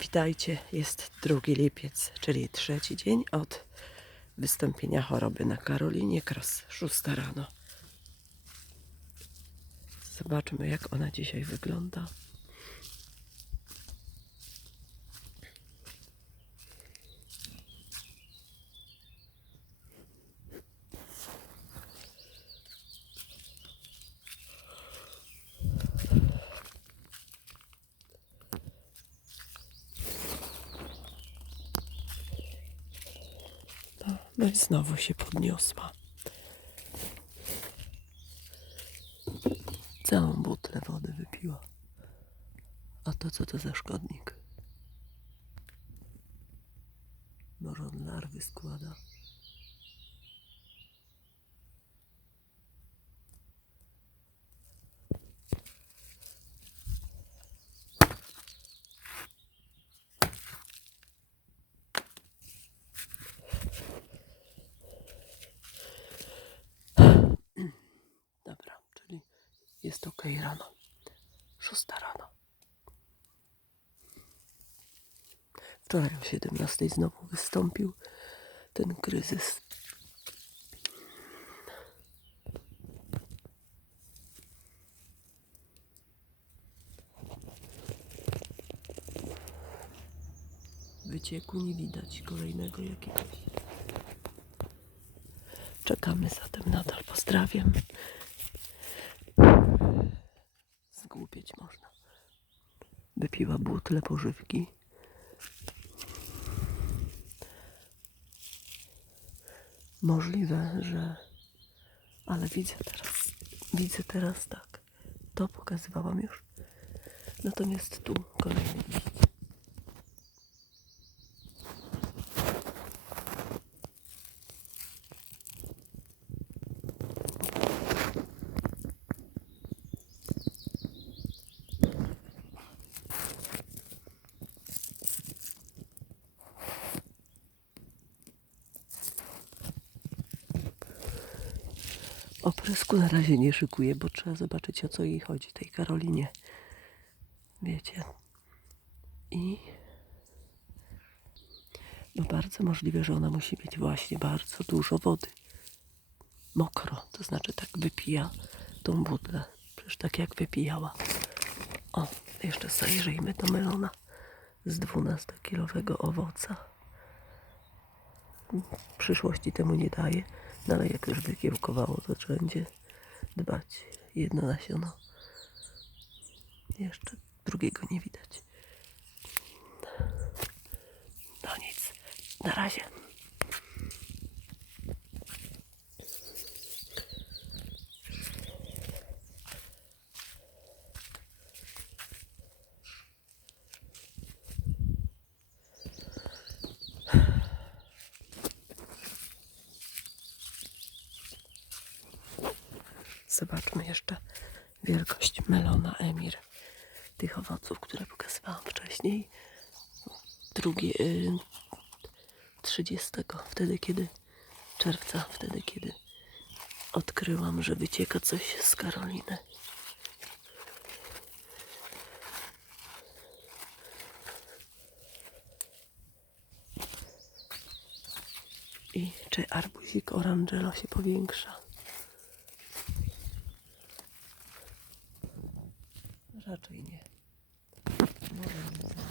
Witajcie, jest 2 lipiec, czyli trzeci dzień od wystąpienia choroby na Karolinie Kros, 6 rano. Zobaczmy, jak ona dzisiaj wygląda. No, i znowu się podniosła. Całą butlę wody wypiła. A to co to za szkodnik? Może on larwy składa. Dobra, czyli jest ok rano. Szósta rano. Wczoraj o 17 znowu wystąpił ten kryzys. Wycieku nie widać kolejnego jakiegoś. Czekamy zatem nadal. Pozdrawiam. Zgłupieć można. Wypiła butlę pożywki. Możliwe, że. Ale widzę teraz. Widzę teraz tak. To pokazywałam już. Natomiast tu kolejny. Oprysku na razie nie szykuję, bo trzeba zobaczyć o co jej chodzi, tej Karolinie. Wiecie. I. No bardzo możliwe, że ona musi mieć właśnie bardzo dużo wody. Mokro, to znaczy tak wypija tą butlę. Przecież tak jak wypijała. O, jeszcze zajrzyjmy do melona z 12-kilowego owoca. W przyszłości temu nie daje, ale jak już wykiełkowało, to trzeba będzie dbać. Jedno nasiono. Jeszcze drugiego nie widać. No nic, na razie. Zobaczmy jeszcze wielkość melona Emir. Tych owoców, które pokazywałam wcześniej. Drugie, y, 30, wtedy kiedy, czerwca, wtedy kiedy odkryłam, że wycieka coś z Karoliny. I czy arbuzik orangelo się powiększa? Raczej nie. Może nie.